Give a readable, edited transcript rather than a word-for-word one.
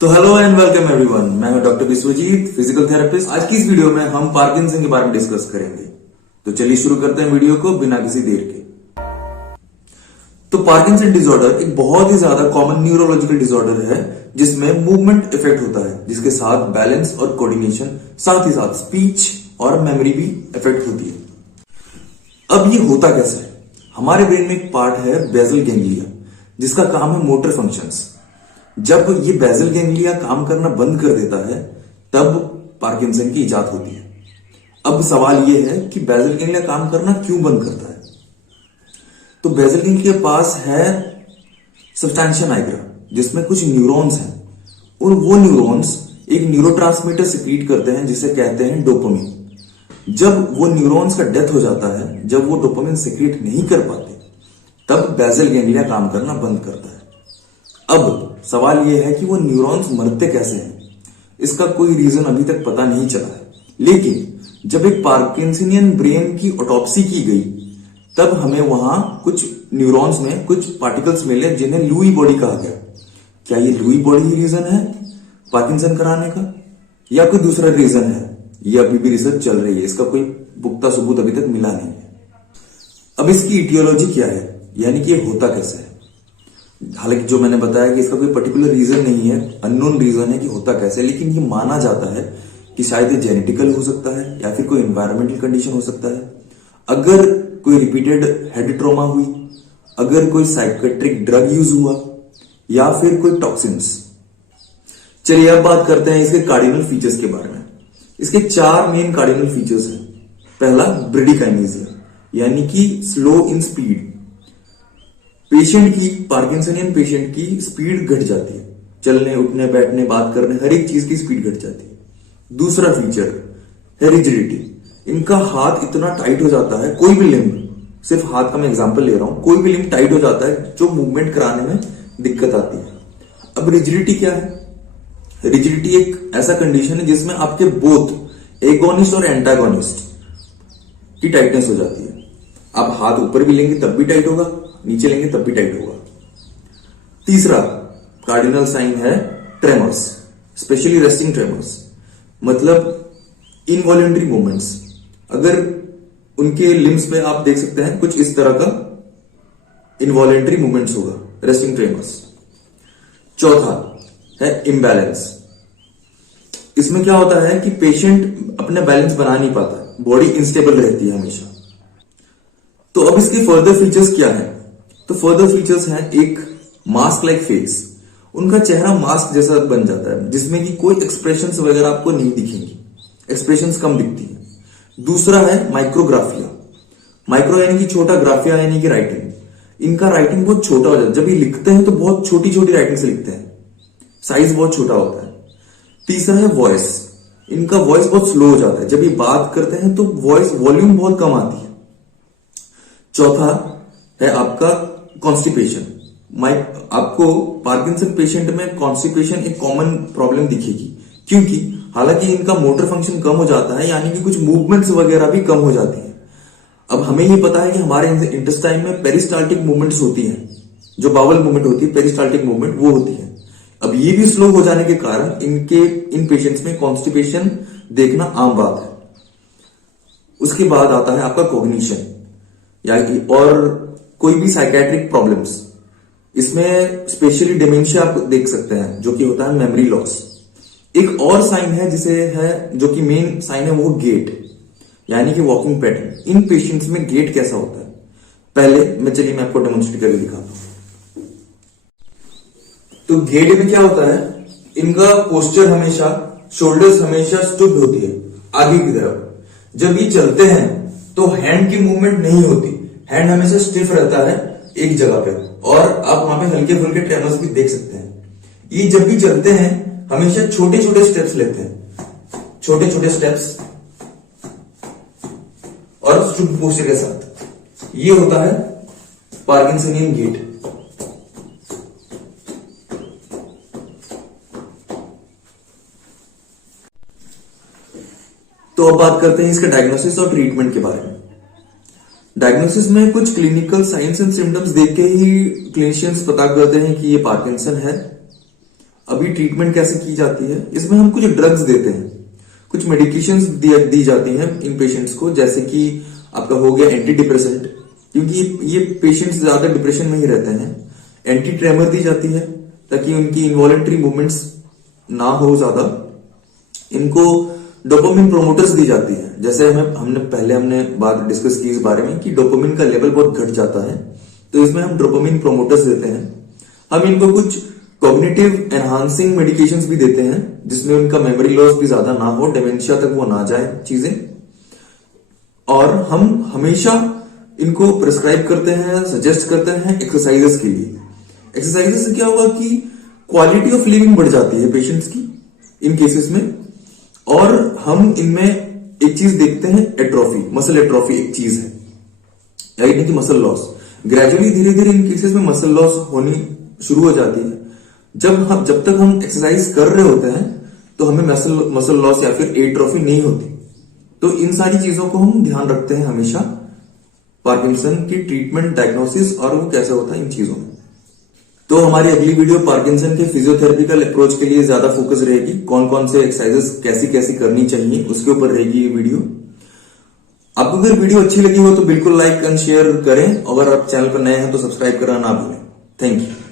तो hello and welcome everyone, मैं हूं डॉक्टर विश्वजीत, फिजिकल थेरेपिस्ट। आज की इस वीडियो में हम पार्किंसन के बारे में डिस्कस करेंगे। तो चलिए शुरू करते हैं वीडियो को बिना किसी देर के। तो पार्किंसन डिसऑर्डर एक बहुत ही ज्यादा कॉमन न्यूरोलॉजिकल डिसऑर्डर है जिसमें मूवमेंट इफेक्ट होता है, जिसके साथ बैलेंस और कोऑर्डिनेशन, साथ ही साथ स्पीच और मेमोरी भी इफेक्ट होती है। अब ये होता कैसे है? हमारे ब्रेन में एक पार्ट है बेसल गैंग्लिया, जिसका काम है मोटर फंक्शंस। जब ये बेसल गैंग्लिया काम करना बंद कर देता है तब पार्किंसन की इजाद होती है। अब सवाल ये है कि बेसल गैंग्लिया काम करना क्यों बंद करता है? तो बेसल गैंग्लिया के पास है सब्सटेंशिया नाइग्रा, जिसमें कुछ न्यूरॉन्स हैं, और वो न्यूरॉन्स एक न्यूरोट्रांसमीटर सिक्रीट करते हैं जिसे कहते हैं डोपामिन। जब वो न्यूरॉन्स का डेथ हो जाता है, जब वो डोपामिन सिक्रीट नहीं कर पाते, तब बेसल गैंग्लिया काम करना बंद करता है। अब सवाल यह है कि वो न्यूरॉन्स मरते कैसे हैं? इसका कोई रीजन अभी तक पता नहीं चला है। लेकिन जब एक पार्किंसनियन ब्रेन की ऑटोप्सी की गई तब हमें वहां कुछ न्यूरॉन्स में कुछ पार्टिकल्स मिले जिन्हें लुई बॉडी कहा गया। क्या ये लुई बॉडी ही रीजन है पार्किंसन कराने का, या कोई दूसरा रीजन है? ये अभी भी रिसर्च चल रही है, इसका कोई पुख्ता सबूत अभी तक मिला नहीं है। अब इसकी इटियोलॉजी क्या है, यानी कि ये होता कैसे है? हालांकि जो मैंने बताया कि इसका कोई पर्टिकुलर रीजन नहीं है, अननोन रीजन है कि होता कैसे, लेकिन ये माना जाता है कि शायद ये जेनेटिकल हो सकता है या फिर कोई एनवायरमेंटल कंडीशन हो सकता है। अगर कोई रिपीटेड हेड ट्रॉमा हुई, अगर कोई साइकेट्रिक ड्रग यूज हुआ, या फिर कोई टॉक्सिन्स। चलिए अब बात करते हैं इसके कार्डिनल फीचर्स के बारे में। इसके 4 मेन कार्डिनल फीचर्स हैं। पहला, ब्रेडिकाइनेसिया, यानी कि स्लो इन स्पीड। पेशेंट की, पार्किंसनियन पेशेंट की स्पीड घट जाती है, चलने, उठने, बैठने, बात करने, हर एक चीज की स्पीड घट जाती है। दूसरा फीचर है रिजिडिटी। इनका हाथ इतना टाइट हो जाता है, कोई भी लिम्ब, सिर्फ हाथ का मैं एग्जांपल ले रहा हूं, कोई भी लिम्ब टाइट हो जाता है जो मूवमेंट कराने में दिक्कत आती है। अब रिजिडिटी क्या है? रिजिडिटी एक ऐसा कंडीशन है जिसमें आपके बोथ एगोनिस्ट और एंटागोनिस्ट की टाइटनेस हो जाती है। आप हाथ ऊपर भी लेंगे तब भी टाइट होगा, नीचे लेंगे तब भी टाइट होगा। तीसरा कार्डिनल साइन है ट्रेमर्स, स्पेशली रेस्टिंग ट्रेमर्स, मतलब इनवॉलेंट्री मूवमेंट्स। अगर उनके लिम्स पे आप देख सकते हैं कुछ इस तरह का इनवॉलेंट्री मूवमेंट्स होगा, रेस्टिंग ट्रेमर्स। चौथा है इम्बैलेंस। इसमें क्या होता है कि पेशेंट अपना बैलेंस बना नहीं पाता, बॉडी इंस्टेबल रहती है हमेशा। तो अब इसके फर्दर फीचर्स क्या है? तो फर्दर फीचर्स हैं, एक मास्क लाइक फेस। उनका चेहरा मास्क जैसा बन जाता है जिसमें कि कोई एक्सप्रेशंस वगैरह आपको नहीं दिखेंगी, एक्सप्रेशंस कम दिखती है। दूसरा है माइक्रोग्राफिया। माइक्रो यानी कि छोटा, ग्राफिया यानी कि राइटिंग। इनका राइटिंग बहुत छोटा हो जाता है, जब ये लिखते हैं तो बहुत छोटी छोटी राइटिंग से लिखते हैं, साइज बहुत छोटा होता है। तीसरा है वॉइस। इनका वॉइस बहुत स्लो हो जाता है, जब ये बात करते हैं तो वॉइस वॉल्यूम बहुत कम आती है। चौथा है आपका कॉन्स्टिपेशन। आपको पार्किंसन पेशेंट में कॉन्स्टिपेशन एक कॉमन प्रॉब्लम दिखेगी, क्योंकि हालांकि इनका मोटर फंक्शन कम हो जाता है, यानी कि कुछ मूवमेंट्स वगैरह भी कम हो जाती है। अब हमें ये पता है कि हमारे इंटेस्टाइन में पेरिस्टाल्टिक मूवमेंट्स होती हैं, जो बावल मूवमेंट होती है, पेरिस्टाल्टिक मूवमेंट वो होती है। अब ये भी स्लो हो जाने के कारण इन पेशेंट्स में कॉन्स्टिपेशन देखना आम बात है। उसके बाद आता है आपका कॉग्निशन, यानी और कोई भी साइकेट्रिक प्रॉब्लम्स। इसमें स्पेशली डिमेंशिया आप देख सकते हैं, जो कि होता है मेमोरी लॉस। एक और साइन है जिसे है, जो कि मेन साइन है, वो गेट, यानी कि वॉकिंग पैटर्न। इन पेशेंट्स में गेट कैसा होता है, चलिए मैं आपको डेमोन्स्ट्रेट करके दिखाता हूं। तो गेट में क्या होता है, इनका पोस्चर हमेशा, शोल्डर्स हमेशा स्टूप्ड होती है आगे की तरफ। जब ये चलते हैं तो हैंड की मूवमेंट नहीं होती, हैंड हमेशा स्टिफ रहता है एक जगह पे, और आप वहां पे हल्के फुल्के ट्रेमर्स भी देख सकते हैं। ये जब भी चलते हैं हमेशा छोटे छोटे स्टेप्स लेते हैं, छोटे छोटे स्टेप्स, और स्टूप्ड पोस्चर के साथ। ये होता है पार्किंसनियन गेट। तो अब बात करते हैं इसके डायग्नोसिस और ट्रीटमेंट के बारे में। डायग्नोसिस में कुछ क्लिनिकल साइंस एंड सिम्टम्स देख के ही क्लिनिशियंस पता करते हैं कि ये पार्किंसन है। अब अभी ट्रीटमेंट कैसे की जाती है, इसमें हम कुछ ड्रग्स देते हैं, कुछ मेडिकेशंस दी जाती हैं इन पेशेंट्स को, जैसे कि आपका हो गया एंटी डिप्रेसेंट, क्योंकि ये पेशेंट्स ज्यादा डिप्रेशन में ही रहते हैं। एंटी ट्रेमर दी जाती है ताकि उनकी इनवॉलेंट्री मूवमेंट्स ना हो ज्यादा। इनको डोपामिन प्रोमोटर्स दी जाती है, जैसे हमने बात डिस्कस की इस बारे में कि डोपामिन का लेवल बहुत घट जाता है, तो इसमें हम डोपामिन प्रोमोटर्स देते हैं। हम इनको कुछ कॉग्निटिव एनहांसिंग मेडिकेशंस भी देते हैं, जिसमें उनका मेमोरी लॉस भी ज्यादा ना हो, डिमेंशिया तक वो ना जाए चीजें। और हम हमेशा इनको प्रिस्क्राइब करते हैं, सजेस्ट करते हैं एक्सरसाइजेस के लिए। एक्सरसाइजेस से क्या होगा कि क्वालिटी ऑफ लिविंग बढ़ जाती है पेशेंट्स की इन केसेस में। और हम इनमें एक चीज देखते हैं, एट्रोफी, मसल एट्रोफी एक चीज है, यानी कि मसल लॉस। ग्रेजुअली धीरे धीरे इन केसेस में मसल लॉस होनी शुरू हो जाती है। जब तक हम एक्सरसाइज कर रहे होते हैं तो हमें मसल लॉस या फिर एट्रोफी नहीं होती। तो इन सारी चीजों को हम ध्यान रखते हैं हमेशा पार्किंसन की ट्रीटमेंट, डायग्नोसिस और वो कैसे होता है इन चीजों में। तो हमारी अगली वीडियो पार्किंसन के फिजियोथेरेपिकल अप्रोच के लिए ज्यादा फोकस रहेगी, कौन कौन से एक्सरसाइजेस कैसी कैसी करनी चाहिए उसके ऊपर रहेगी ये वीडियो। आपको अगर वीडियो अच्छी लगी हो तो बिल्कुल लाइक एंड शेयर करें, अगर आप चैनल पर नए हैं तो सब्सक्राइब करना ना भूलें। Thank you.